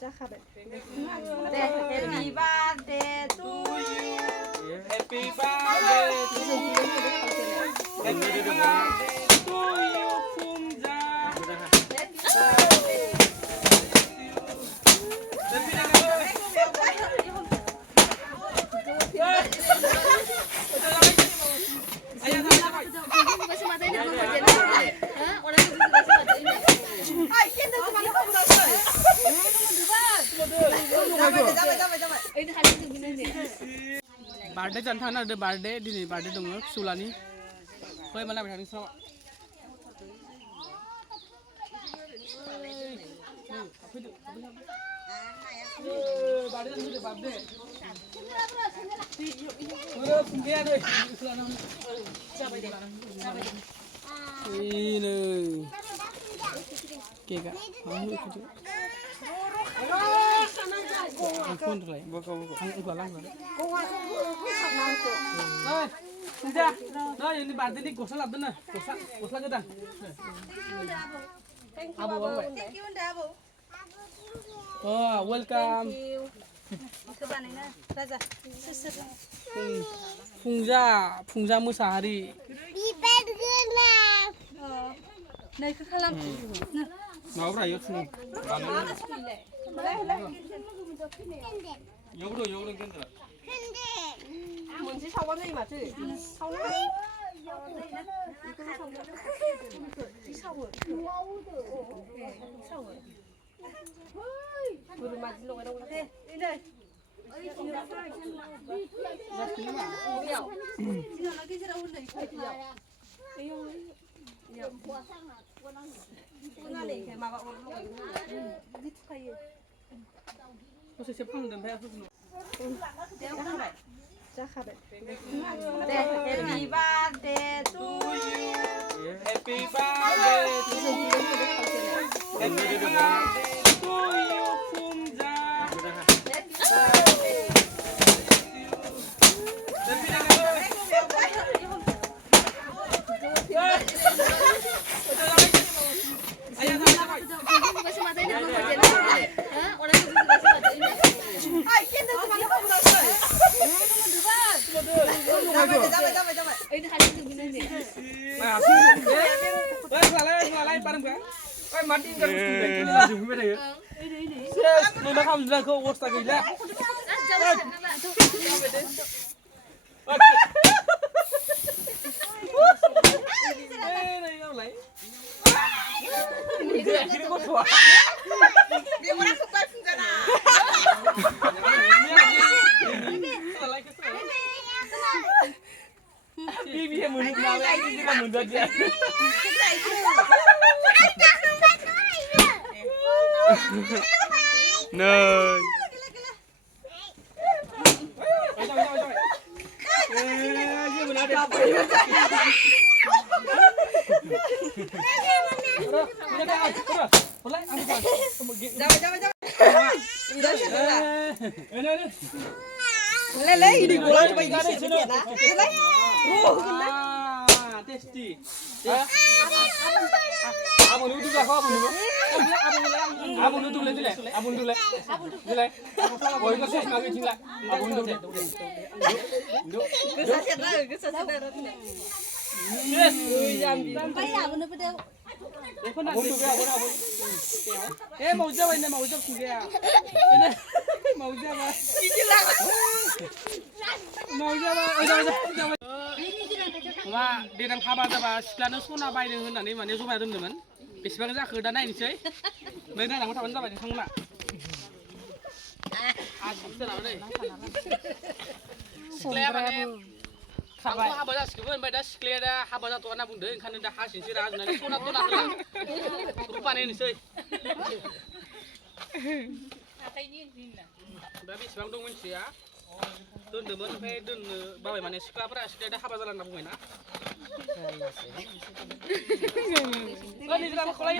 जाखाबाय Happy birthday to you Happy birthday to you Happy birthday to you 풍자 birthday जानो थांनो नागिरदों birthday दिनै बार्थडे दङ फिसौलानि फै माला नायबाय थादों सानाव बार्थडे जानो बार्थडे फुंगाया नै जाबाय दे नै केकआ Ang phone tuh, buka. Ang iba lang. Nah, sudah. Nah, ini berarti ini gosal apa nih? Gosal kita. Abu. Thank you Abu Oh, welcome. Kebanyakan Raja Fungja Musahari. Này cứ khá lắm. Mau berapa yuk sini? 여기로 괜찮아. 뭔지 사과는 이 맞지? 사과. 우리 맞으려고 이러고 같아. 이제. 혹시 제품은 배야 소스는? 자카베. Happy birthday to you. Happy birthday to you. Happy birthday to you, 풍자. Matiin kan nó không ra câu what's cái lạ đây đâu lấy cái có thua đi mà không quay phim ra nào đi bây giờ mình lúc nào đấy đi làm mình được chứ nơi lấy đi của nó bây giờ đi lấy tasty abang dulu juga kau abang dulu dulu oh itu sih nggak kecil lah abang dulu yes mau jawab ini mau jawab juga ini mau jawab मा देनां हाबा जाबा सिख्लानो सना बायनो होननानै माने जमा दोनदोंमोन बेसेबां जाखो दा नायनोसै ओमफ्राय नायलांबाय थाबानो जाबाय नोंथांमोना सिख्लाया माने थांबा हाबा जासिगौमोन ओमफ्राय दा सिख्लाया दा हाबा जाथ'आ होनना बुंदों ओंखायनो दा हासिनोसै रा होननानै सना होला ग्रुप बानायनोसै दा बेसेबां दं मिन्थिया दोनदोंमोन ओमफ्राय दोननो बाबाय माने सिख्लाफोरा सिख्लाया दा हाबा जाला होनना बुंबायना निजेराबो खलाय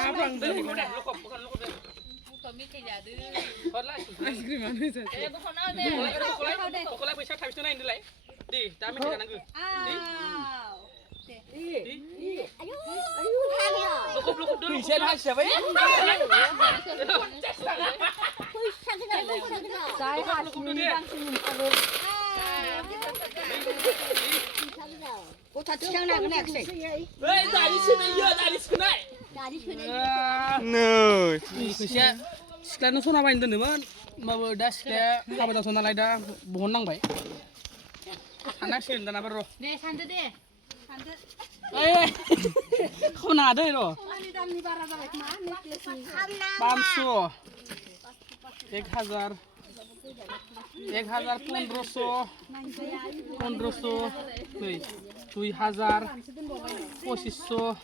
खलाय फैसा थाइसेथ' नायनोलाय दे दा मेथाइ जानांगौ लखब दोन फैसायानो हासियाबाय गथा थिखांनांगोन आखिसै ओइ दारि सोनाय दारि सोनाय नै फैसाया सिख्लानो सना बायनो दोनदोंमोन होमबाबो दा सिख्लाया हाबा जाथ'आ नालाय दा बहननांबाय साननांसिगोन दानाबा र' दे सानदो दे ओइ खना दै र' दामनि बारा जाबाय खोमा नेकलेसनि 500 1000 1500 नै 2000 2500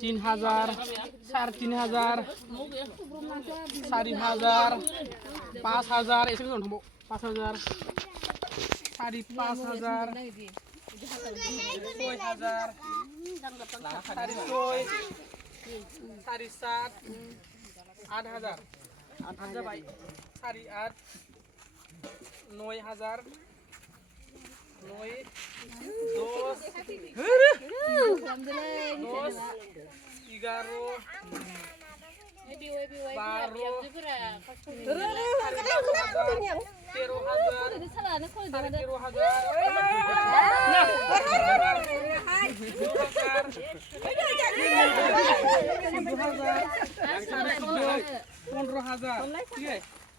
3000 3500 4000 5000 एसे गोजान थांबाव 5000 5000 6000 सारि 7 8000 जाबाय 8 9000 9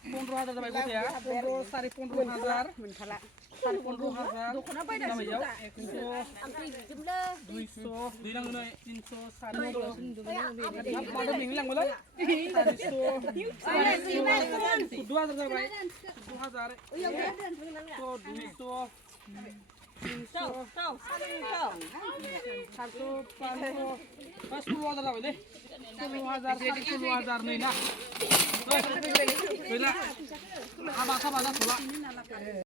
15,000 जाबाय गथाया 15,000 15,000 दख'ना बायनायाव 100 200 दैलांनो 300 400 मादो लिंलांबालाय 400 14,000 जाबाय 14,000 200 16,000 जाबाय दे 16,000 नै ना गैला हाबा जाथ'ला